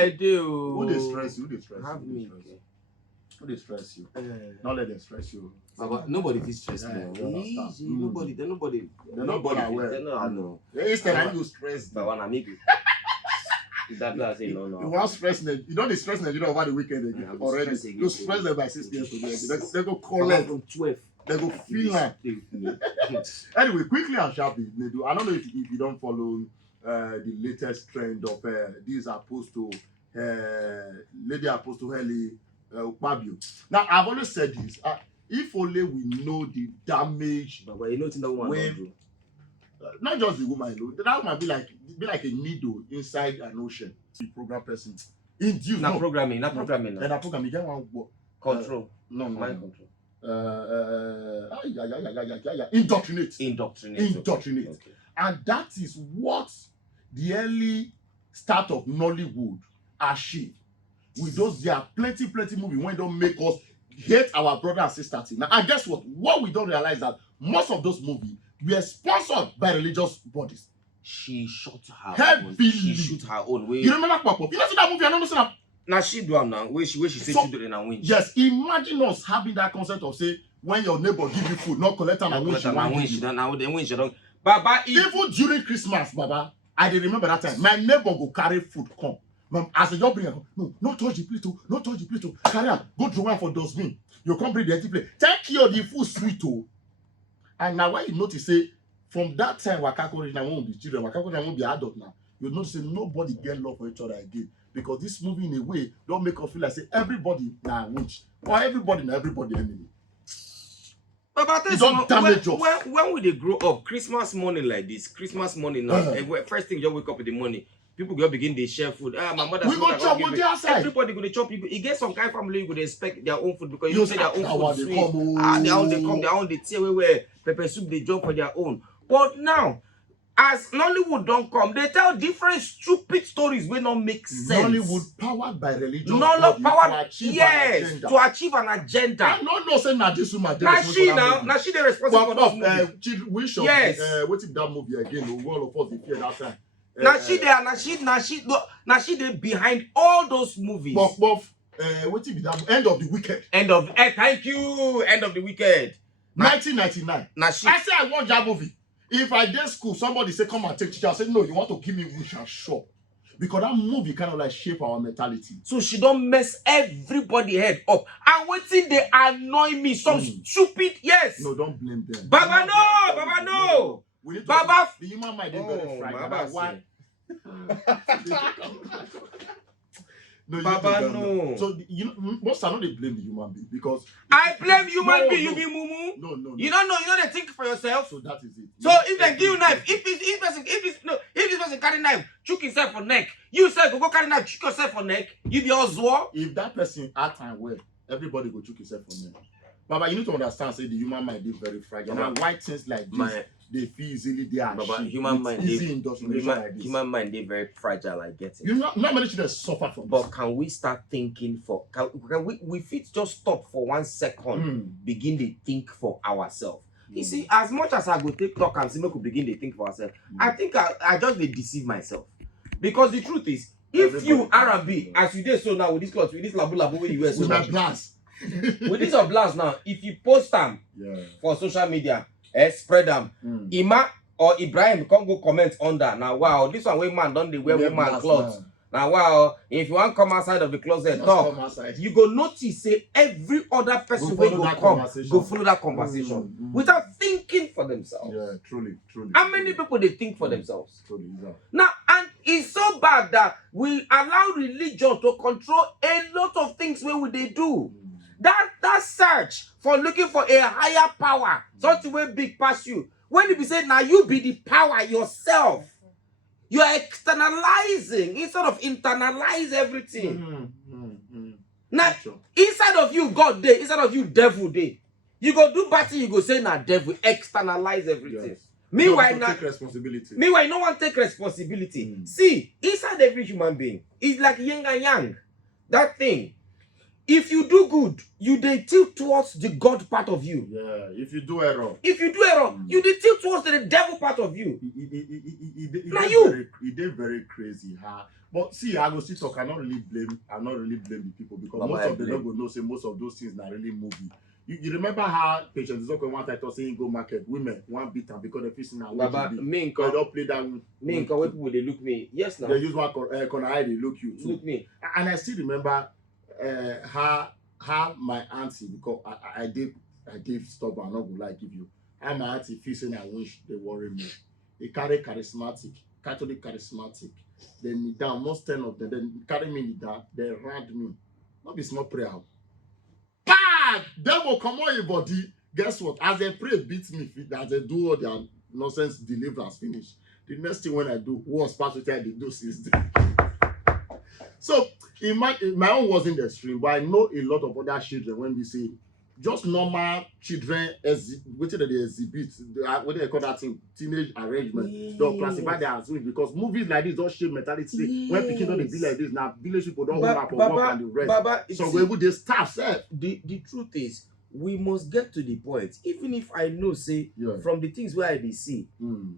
I do. Who they stress you? Who they stress Have you? me. Who they stress you? Not let them stress you. Baba, nobody feels stressed me. Nobody. They're nobody. aware. They're not. No. Instead, you stress. Baba, maybe. That's I say no. You want stress them. You don't stress Nigeria over the weekend again. Already. You stress them by 6 p.m. today. They go collect from 12. They go feel like. Anyway, quickly and sharply, Nedu. I don't know if you don't follow the latest trend of these apostle, Lady Apostle Heli Ukpabio. Now, I've always said this. If only we know the damage. But you know, that woman do. Not just the woman, that woman be like a needle inside an ocean. The program person. Induce. Not programming. And a program, you get one control. Mind control. Indoctrinate. Okay. And that is what the early start of Nollywood achieved. With those, there are plenty movies when don't make us hate our brother and sister. Now, and guess what we don't realize that most of those movies were sponsored by religious bodies. She shot her heavily. Own. She shoot her own way. You remember Papa? You don't see that movie? I don't see that. Now she do now. Where she said she do it and win. Yes, imagine us having that concept of say when your neighbor give you food, not collect and win. She don't. Baba, even during Christmas, Baba, I did remember that time. My neighbor go carry food come. As a job bring no, not touch the plate, not touch the plate. Carry on, go to one for dustbin. You come bring the empty plate. Take care of the food sweet oh. And now when you notice say from that time Wakako now won't be children, Wakako now won't be adult now. You notice say nobody get love for each other again. Because this movie in a way don't make us feel like say everybody now witch or everybody enemy. But it don't damage us. When we they grow up, Christmas morning like this, Christmas morning now, first thing you wake up in the morning, people go begin they share food. My mother. We go chop on the outside. Everybody go to chop. You get some kind of family you go expect their own food because you say their own food sweet. Their own they tear where pepper soup they jump for their own. But now, as Nollywood don't come, they tell different stupid stories wey not make sense. Nollywood powered by religion. To achieve an agenda. I not say na this woman. Now she the responsible for those movies. What if that movie again? All of us fear that time. Now she they behind all those movies. What if that End of the Wicked? Thank you. End of the Wicked. 1999. I say I watch that movie. If I did school, somebody say come and take teacher. I say no, you want to give me wish and sure. Because that movie kind of like shape our mentality. So she don't mess everybody head up. And waiting they annoy me. Some stupid, yes. No, don't blame them. Baba no. Baba, the human mind is very fragile. Why? No, Baba no. So most are not they blame the human being because I blame human being. You be mumu. No. You don't know. You know they think for yourself. So that is it. So if they give you knife, if this person carry knife, choke himself for neck. You say go carry knife, choke yourself for neck. You be Oswald. If that person act and well, everybody go choke himself for neck. Baba, you need to understand. Say the human mind is very fragile. Now, why things like this? They feel easily they are human mind human mind they very fragile. I get it. You know, not many children suffer from but this. Can we start thinking for can we fit just stop for 1 second, begin to think for ourselves. You see, as much as I go take talk and see me could begin to think for ourselves, I think I just may deceive myself. Because the truth is, if you R&B, as you did so now with this cloth, with this labu where you wear so much, with this of blast now, if you post them for social media, spread them. Ima or Ibrahim can't go comment on that. Now wow, this one way man don't they wear woman clothes. Now wow, if you want to come outside of the closet talk, you go notice say every other person will go follow that conversation without thinking for themselves. Yeah, truly. How many people they think for themselves? Truly, yeah. Now, and it's so bad that we allow religion to control a lot of things where they do. That search for looking for a higher power, something way big past you. When you say now you be the power yourself, you are externalizing instead of internalize everything. Now inside of you God day, inside of you devil day. You go do bad thing, you go say now devil, externalize everything. Yes. Meanwhile, take responsibility. Meanwhile, no one take responsibility. See, inside every human being, it's like yin and yang. That thing. If you do good, you dey tilt towards the God part of you. Yeah, if you do error. If you do error, you dey tilt towards the devil part of you. He did very crazy. But see, I go still talk. I not really blame the people because most of them don't go know say most of those things are really movie. You remember how Patience is one time saying go market women one beat and because the fish now me don't play that one. Me and people they look me. Yes, now they use one corner eye they look you too. Look me. And I still remember how my auntie, because I did stop and not go like give you. How my auntie feel saying I wish they worry me. They carry charismatic, Catholic charismatic. They kneel down, most 10 of them, then carry me down, they round me. Not be small prayer. Bad! Devil come on your body. Guess what? As they pray, beat me, as they do all their nonsense deliverance finish. The next thing when I do, was pastor tell they do since then. So in my own wasn't the extreme, but I know a lot of other children when we say just normal children what they exhibit, what do they call that thing? Teenage arrangement. Yes. They'll classify them as weak because movies like this don't shape mentality. Yes. When picking on the be like this, now village people don't hold up for work and the rest. Baba, so we're able to start self. The truth is we must get to the point, even if I know say from the things where I see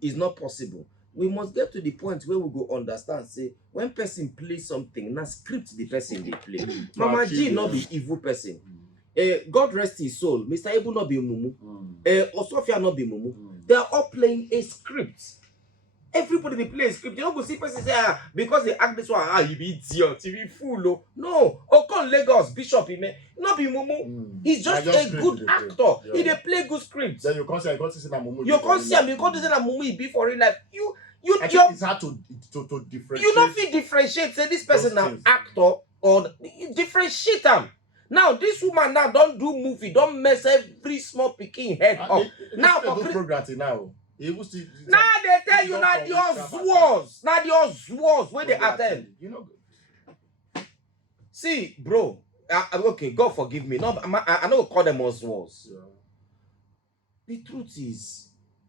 is not possible. We must get to the point where we go understand, say, when person plays something, now script the person they play. Mama G not be evil person. God rest his soul. Mr. Ebu not be mumu. Osofia not be mumu. They are all playing a script. Everybody they play a script. You don't go see person say, because they act this one, he be idiot, he be fool. No, Okon Lagos Bishop, he may not be mumu. He's just a good actor. Yeah. He they play good scripts. Then you can't say that mumu. You can't say that mumu he be for real life. I think it's hard to differentiate. You don't feel differentiate. Say this person now actor or differentiate them. Now this woman now don't do movie, don't mess every small picking head up. Now do programming now. Now they tell you now the Oswalds. Now the Oswalds where they attend. You know. See, bro. Okay, God forgive me. No, I know call them Oswalds. Yeah. The truth is,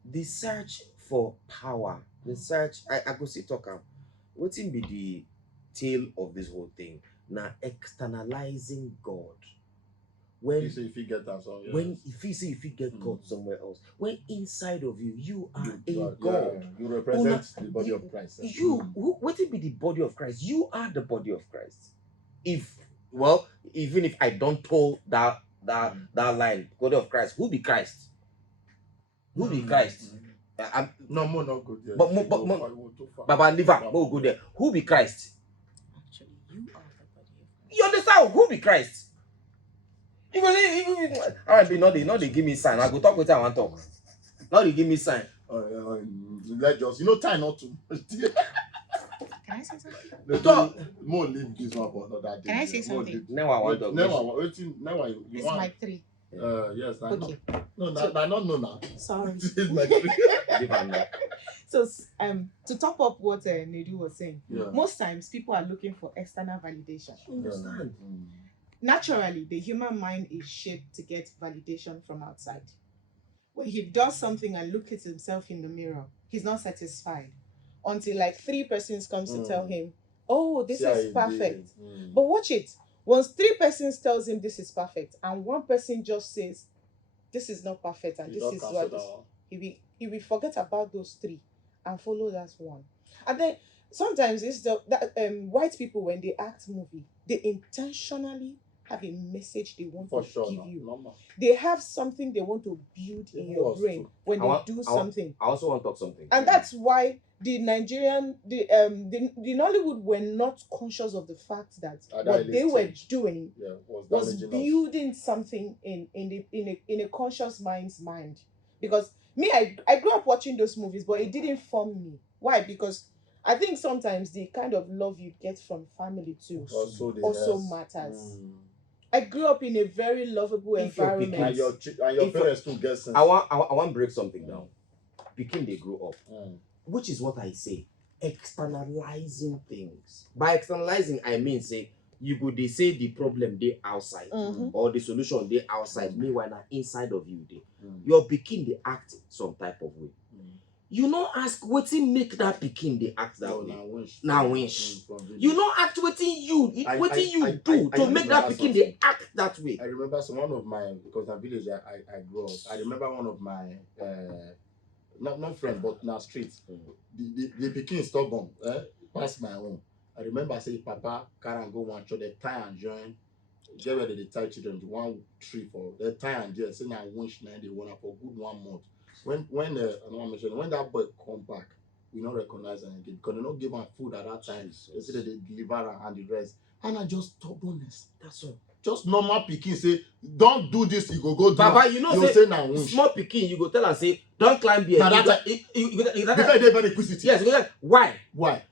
the search for power. The search, I go see talk. What's in be the tail of this whole thing? Now externalizing God. When you say if you get that, so yes. When if you say if you get God somewhere else, when inside of you, you are God. Yeah, you represent the body of Christ. What it be the body of Christ? You are the body of Christ. Even if I don't told that line, body of Christ, who be Christ? Who be Christ? No more not good. Yes. But liver, we'll go there. Who be Christ? Actually, you are the body of Christ. You understand? Who be Christ? You go say, all right, not they give me sign. I go talk with her. I want talk. Now they give me sign. Let just time not to. Can I say something? More leave this one for another day. Can I say something? Now I want to. It's my 3. Yes, I okay. No, I don't know now. Sorry. This is my 3. So, to top up what Nedu was saying, yeah. Most times people are looking for external validation. Understand? Naturally, the human mind is shaped to get validation from outside. When he does something and looks at himself in the mirror, he's not satisfied until like 3 persons comes to tell him, "Oh, this is perfect." But watch it. Once 3 persons tells him this is perfect, and 1 person just says, "This is not perfect," and this is what he will forget about those 3 and follow that one. And then sometimes it's that white people, when they act movie, they intentionally have a message they want to give you. Normal. They have something they want to build in your brain when they do something. I also want to talk something. And that's why the Nigerian, the Nollywood were not conscious of the fact that what they were doing was building something in a conscious mind's mind. Because me, I grew up watching those movies, but it didn't form me. Why? Because I think sometimes the kind of love you get from family too also matters. I grew up in a very lovable environment. And your parents too get sense. I want to break something down. Pikin they grow up. Which is what I say. Externalizing things. By externalizing, I mean say you go they say the problem they outside or the solution they outside. Meanwhile, now inside of you they. Your pikin they act some type of way. you no ask wetin make that pikin dey act that way. Now winch. You no ask wetin you do to make that pikin dey act that way. I remember one of my, because in village I grew up. I remember one of my not friend but na street. The pikin stubborn, pass my own. I remember say Papa carry and go one church, they tie and join. Get where they tie children to 1 tree for they tie and there say na winch na they want for good 1 month. When that boy come back, we not recognize him again because they not give him food at that time. They say they deliver her and the rest. And I just stubbornness. That's all. Just normal pikin say, don't do this, you go do. Papa, you know say na winch. Small pikin, you go tell her say, don't climb here. Because they very inquisitive. Yes, you go like, why? Why?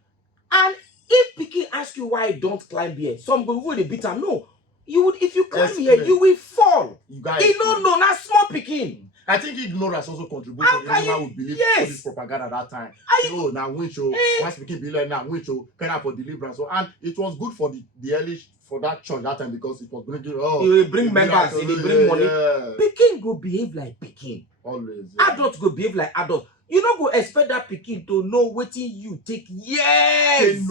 And if pikin ask you why don't climb here, some go really beat am. No, you would if you climb here, you will fall. You guys, no, not small pikin. I think ignorance also contributes to everyone would believe for this propaganda at that time. Oh, now winch once pikin be like now winch kind for deliverance. So and it was good for the early for that church that time because it was bringing it will bring members, it will bring money. Pikin go behave like pikin. Always. Adults go behave like adults. You don't go expect that pikin to know wetin you take years.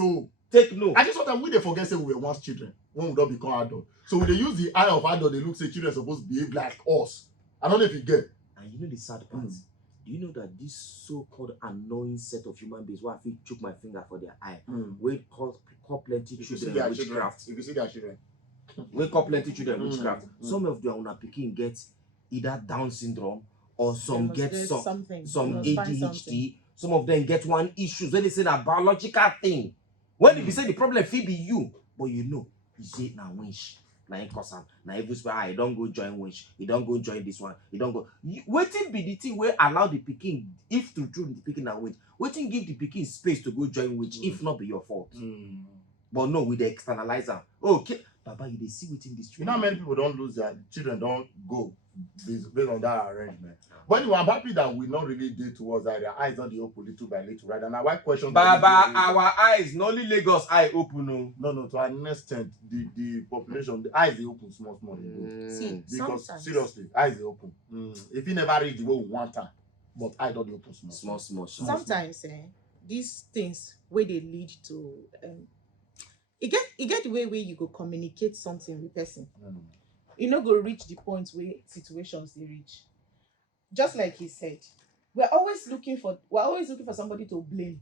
Take no. I just thought that we they forget say we were once children when we don't become adult. So we they use the eye of adult, they look say children supposed to behave like us. I don't know if you get. And you know the sad part. Do you know that this so-called annoying set of human beings where I feel chook my finger for their eye, wake up plenty children witchcraft. If you see their children. Wake up plenty children witchcraft. Some of their own pikin get either Down syndrome or some get some ADHD. Some of them get one issue. When they say a biological thing. When they say the problem fit be you, but you know, you say na winch. Na cause na evil spirit. You don't go join winch. You don't go join this one. You don't go. Waiting be the thing where allow the pikin, if to true the pikin na winch. Waiting give the pikin space to go join winch, if not be your fault. But no, with the externalizer. Okay, Baba, you dey see within this. You know how many people don't lose their children, don't go based on that arrangement. But you are happy that we not really did towards that. Their eyes not open little by little, right? And why question? Baba, our eyes, not only Lagos eye open. No, to an extent, the population, the eyes they open small. See, because sometimes. seriously, eyes they open. If you never reach the way we want time, but eye don't open small. Sometimes these things where they lead to it get the way where you go communicate something with person. You know, go reach the point where situations they reach. Just like he said, we're always looking for somebody to blame.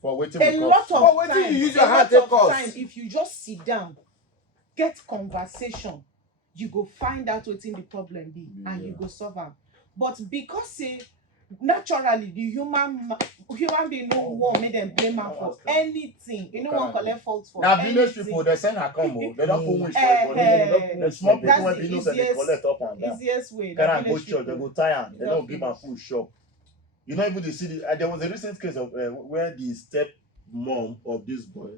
For waiting a lot of time, you use your hand take time, if you just sit down, get conversation, you go find out what's in the problem be, and you go solve them. But because naturally the human being no one make them blame her for anything. You know one collect fault for now village people they send her come they don't put wish for the small people when they say they collect up and down. Easiest way. Can I go church? They go tire. They don't give her food shop. You know even the city. There was a recent case of where the step mom of this boy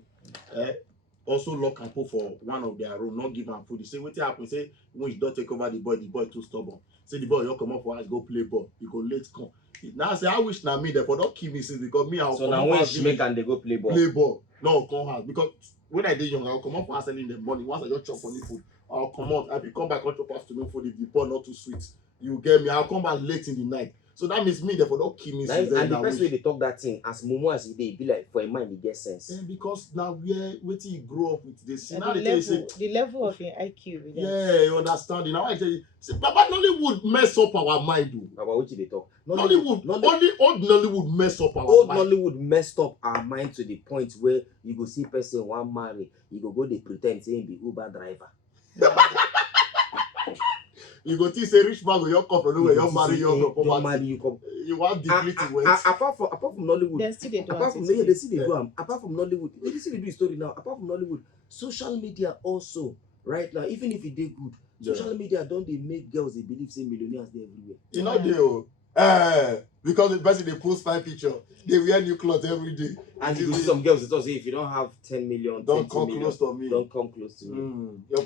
also lock and put for one of their room, not give her food. You say what happen? Say when you don't take over the boy too stubborn. Say the boy you come up for us go play ball. You go late come. Now say I wish now me therefore don't kill me since because me I'll so now when she make and they go play ball. Play ball. No come house because when I did young I'll come up for us early in the morning. Once I just chop on the food, I'll come out. I will come back on chop afternoon food if the ball not too sweet. You get me? I'll come back late in the night. So that means me therefore don't kill me since then. And the best way they talk that thing as mumu as it dey be like for a mind it get sense. Because now we're waiting you grow up with this. And now the level of your IQ. Yeah, you understand. Now I tell you, see, Baba Nollywood mess up our mind. Baba, what they talk? Nollywood, only old Nollywood mess up our old mind. Old Nollywood messed up our mind to the point where you go see person one marry, you go they pretend say be Uber driver. You go see say rich man go your come from nowhere, you marry your property. You want depleting words. Apart from Nollywood, they still they do apart from they see they do apart from Nollywood, they see they do story now. Apart from Nollywood, social media also right now, even if it did good, social media don't they make girls they believe say millionaires they everywhere. You know they because the person they post 5 pictures, they wear new clothes every day. And you see some girls that say if you don't have 10 million, don't come close to me. Don't come close to me.